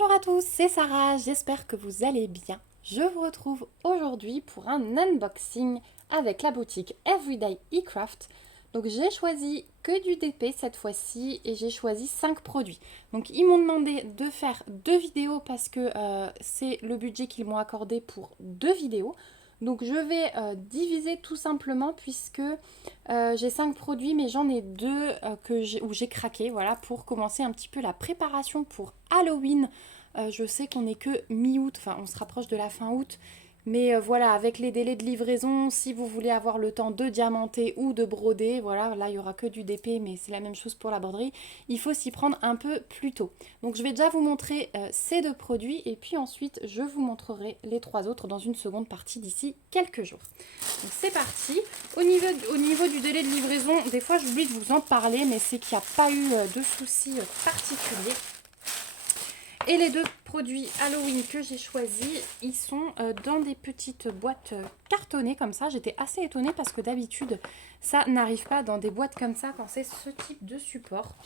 Bonjour à tous, c'est Sarah, j'espère que vous allez bien. Je vous retrouve aujourd'hui pour un unboxing avec la boutique Everyday eCraft. Donc j'ai choisi que du DP cette fois-ci et j'ai choisi 5 produits. Donc ils m'ont demandé de faire 2 vidéos parce que c'est le budget qu'ils m'ont accordé pour 2 vidéos. Donc je vais diviser tout simplement puisque j'ai 5 produits mais j'en ai 2 où j'ai craqué, voilà, pour commencer un petit peu la préparation pour Halloween. Je sais qu'on n'est que mi-août, enfin on se rapproche de la fin août. Mais voilà, avec les délais de livraison, si vous voulez avoir le temps de diamanter ou de broder, voilà, là il n'y aura que du DP, mais c'est la même chose pour la broderie, il faut s'y prendre un peu plus tôt. Donc je vais déjà vous montrer ces 2 produits et puis ensuite je vous montrerai les 3 autres dans une seconde partie d'ici quelques jours. Donc c'est parti. Au niveau du délai de livraison, des fois j'oublie de vous en parler, mais c'est qu'il n'y a pas eu de soucis particuliers. Et les 2 produits Halloween que j'ai choisis, ils sont dans des petites boîtes cartonnées comme ça. J'étais assez étonnée parce que d'habitude, ça n'arrive pas dans des boîtes comme ça quand c'est ce type de support.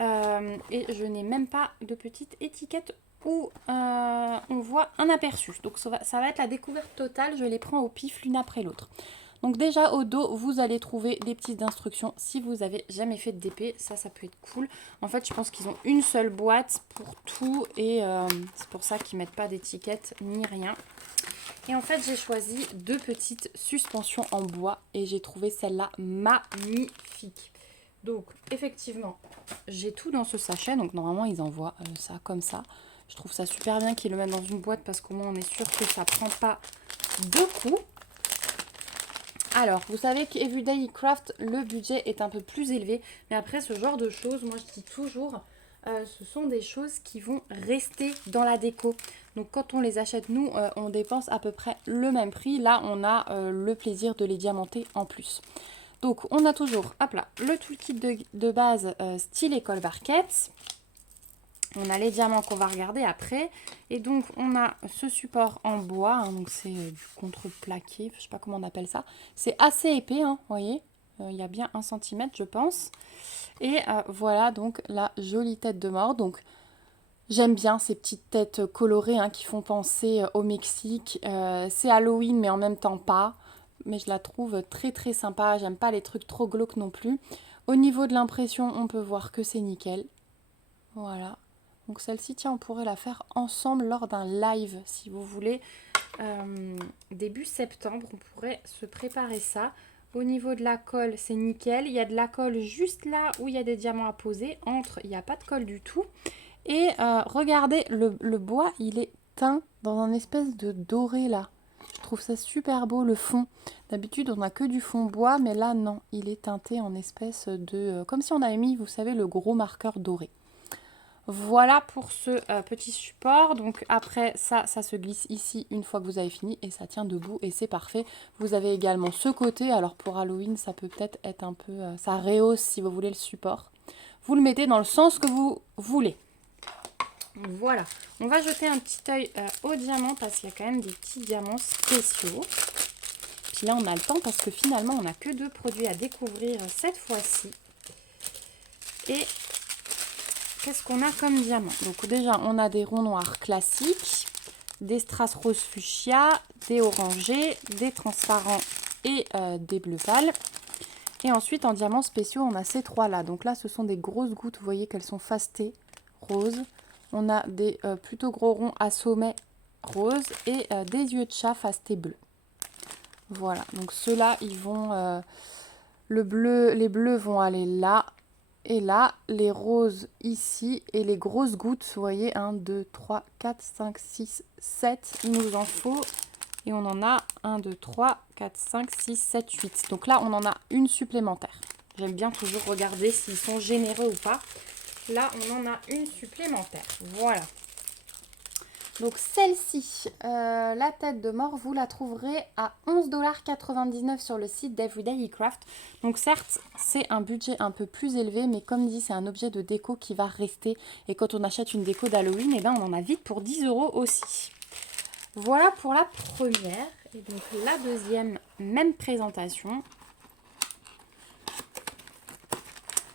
Et je n'ai même pas de petite étiquette où on voit un aperçu. Donc ça va être la découverte totale. Je les prends au pif l'une après l'autre. Donc déjà au dos, vous allez trouver des petites instructions si vous avez jamais fait de DP. Ça peut être cool. En fait, je pense qu'ils ont une seule boîte pour tout et c'est pour ça qu'ils mettent pas d'étiquette ni rien. Et en fait, j'ai choisi 2 petites suspensions en bois et j'ai trouvé celle-là magnifique. Donc effectivement, j'ai tout dans ce sachet. Donc normalement, ils envoient ça comme ça. Je trouve ça super bien qu'ils le mettent dans une boîte parce qu'au moins on est sûr que ça prend pas de coups. Alors, vous savez qu'Everyday eCraft, le budget est un peu plus élevé. Mais après, ce genre de choses, moi je dis toujours, ce sont des choses qui vont rester dans la déco. Donc quand on les achète, nous, on dépense à peu près le même prix. Là, on a le plaisir de les diamanter en plus. Donc, on a toujours, hop là, le toolkit de base style école Barquette. On a les diamants qu'on va regarder après. Et donc, on a ce support en bois. Hein, donc, c'est du contreplaqué. Je ne sais pas comment on appelle ça. C'est assez épais, hein, vous voyez. Il y a bien 1 cm, je pense. Et voilà, donc, la jolie tête de mort. Donc, j'aime bien ces petites têtes colorées hein, qui font penser au Mexique. C'est Halloween, mais en même temps pas. Mais je la trouve très, très sympa. J'aime pas les trucs trop glauques non plus. Au niveau de l'impression, on peut voir que c'est nickel. Voilà. Donc celle-ci, tiens, on pourrait la faire ensemble lors d'un live, si vous voulez. Début septembre, on pourrait se préparer ça. Au niveau de la colle, c'est nickel. Il y a de la colle juste là où il y a des diamants à poser. Entre, il n'y a pas de colle du tout. Et regardez, le bois, il est teint dans un espèce de doré là. Je trouve ça super beau, le fond. D'habitude, on n'a que du fond bois, mais là, non. Il est teinté en espèce de... comme si on avait mis, vous savez, le gros marqueur doré. Voilà pour ce petit support. Donc après ça se glisse ici une fois que vous avez fini et ça tient debout et c'est parfait. Vous avez également ce côté. Alors pour Halloween, ça peut peut-être être un peu... ça rehausse si vous voulez le support. Vous le mettez dans le sens que vous voulez. Voilà. On va jeter un petit œil au diamant parce qu'il y a quand même des petits diamants spéciaux. Puis là, on a le temps parce que finalement, on n'a que 2 produits à découvrir cette fois-ci. Et... qu'est-ce qu'on a comme diamant? Donc déjà, on a des ronds noirs classiques, des strass rose fuchsia, des orangés, des transparents et des bleus pâles. Et ensuite, en diamants spéciaux, on a ces 3-là. Donc là, ce sont des grosses gouttes, vous voyez qu'elles sont fastées roses. On a des plutôt gros ronds à sommet rose et des yeux de chat fastés bleus. Voilà, donc ceux-là, ils vont... les bleus vont aller là. Et là, les roses ici et les grosses gouttes, vous voyez, 1, 2, 3, 4, 5, 6, 7, il nous en faut. Et on en a 1, 2, 3, 4, 5, 6, 7, 8. Donc là, on en a une supplémentaire. J'aime bien toujours regarder s'ils sont généreux ou pas. Là, on en a une supplémentaire. Voilà. Donc celle-ci, la tête de mort, vous la trouverez à 11,99 $ sur le site d'Everyday eCraft. Donc certes, c'est un budget un peu plus élevé, mais comme dit, c'est un objet de déco qui va rester. Et quand on achète une déco d'Halloween, eh ben, on en a vite pour 10 € aussi. Voilà pour la première. Et donc la deuxième, même présentation.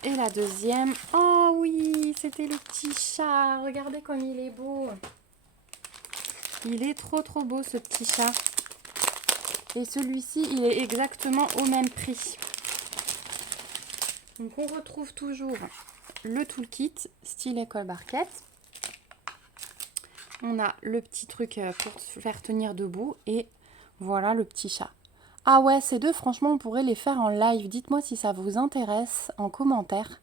Et la deuxième, oh oui, c'était le petit chat. Regardez comme il est beau. Il est trop trop beau ce petit chat. Et celui-ci, il est exactement au même prix. Donc on retrouve toujours le toolkit style école barquette. On a le petit truc pour se faire tenir debout et voilà le petit chat. Ah ouais, ces deux, franchement, on pourrait les faire en live. Dites-moi si ça vous intéresse en commentaire.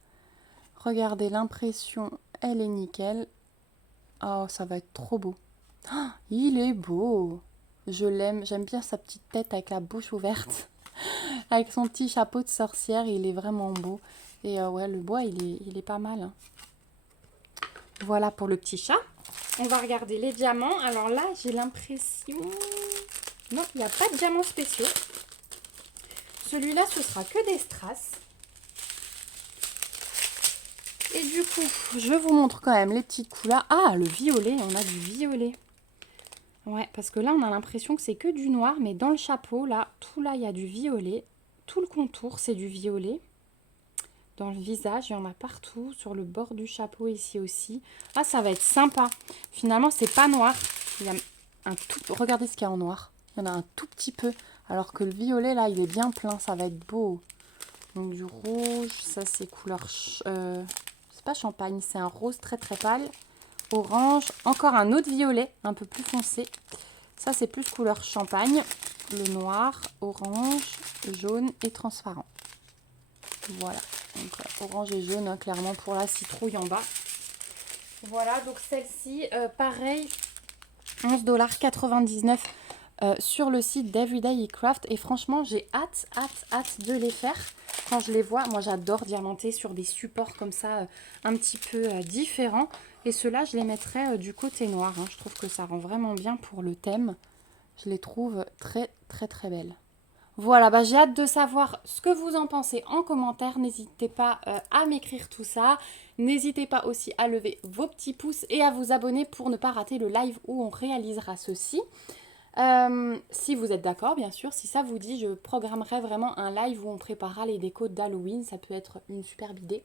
Regardez, l'impression, elle est nickel. Oh, ça va être trop beau. Oh, il est beau. Je l'aime. J'aime bien sa petite tête avec la bouche ouverte. Avec son petit chapeau de sorcière, il est vraiment beau. Et ouais, le bois, il est pas mal. Hein. Voilà pour le petit chat. On va regarder les diamants. Alors là, j'ai l'impression... Non, il n'y a pas de diamants spéciaux. Celui-là, ce sera que des strass. Et du coup, je vous montre quand même les petites couleurs. Ah, le violet, on a du violet. Ouais, parce que là, on a l'impression que c'est que du noir, mais dans le chapeau, là, tout là, il y a du violet. Tout le contour, c'est du violet. Dans le visage, il y en a partout. Sur le bord du chapeau, ici aussi. Ah, ça va être sympa. Finalement, c'est pas noir. Il y a un tout... Regardez ce qu'il y a en noir. Il y en a un tout petit peu. Alors que le violet, là, il est bien plein. Ça va être beau. Donc, du rouge. Ça, c'est couleur... c'est pas champagne, c'est un rose très très pâle. Orange. Encore un autre violet, un peu plus foncé. Ça, c'est plus couleur champagne. Le noir, orange, jaune et transparent. Voilà. Donc, orange et jaune, hein, clairement, pour la citrouille en bas. Voilà, donc celle-ci, pareil, 11,99 $ sur le site d'Everyday Craft. Et franchement, j'ai hâte de les faire quand je les vois. Moi, j'adore diamanter sur des supports comme ça, un petit peu différents. Et ceux-là, je les mettrai du côté noir. Hein. Je trouve que ça rend vraiment bien pour le thème. Je les trouve très belles. Voilà, bah, j'ai hâte de savoir ce que vous en pensez en commentaire. N'hésitez pas à m'écrire tout ça. N'hésitez pas aussi à lever vos petits pouces et à vous abonner pour ne pas rater le live où on réalisera ceci. Si vous êtes d'accord, bien sûr, si ça vous dit, je programmerai vraiment un live où on préparera les décos d'Halloween. Ça peut être une superbe idée.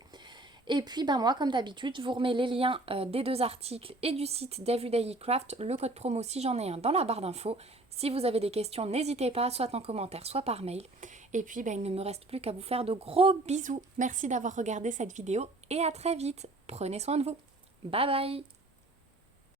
Et puis ben moi, comme d'habitude, je vous remets les liens des deux articles et du site d'Everyday Craft, le code promo si j'en ai un dans la barre d'infos. Si vous avez des questions, n'hésitez pas, soit en commentaire, soit par mail. Et puis ben, il ne me reste plus qu'à vous faire de gros bisous. Merci d'avoir regardé cette vidéo et à très vite. Prenez soin de vous. Bye bye.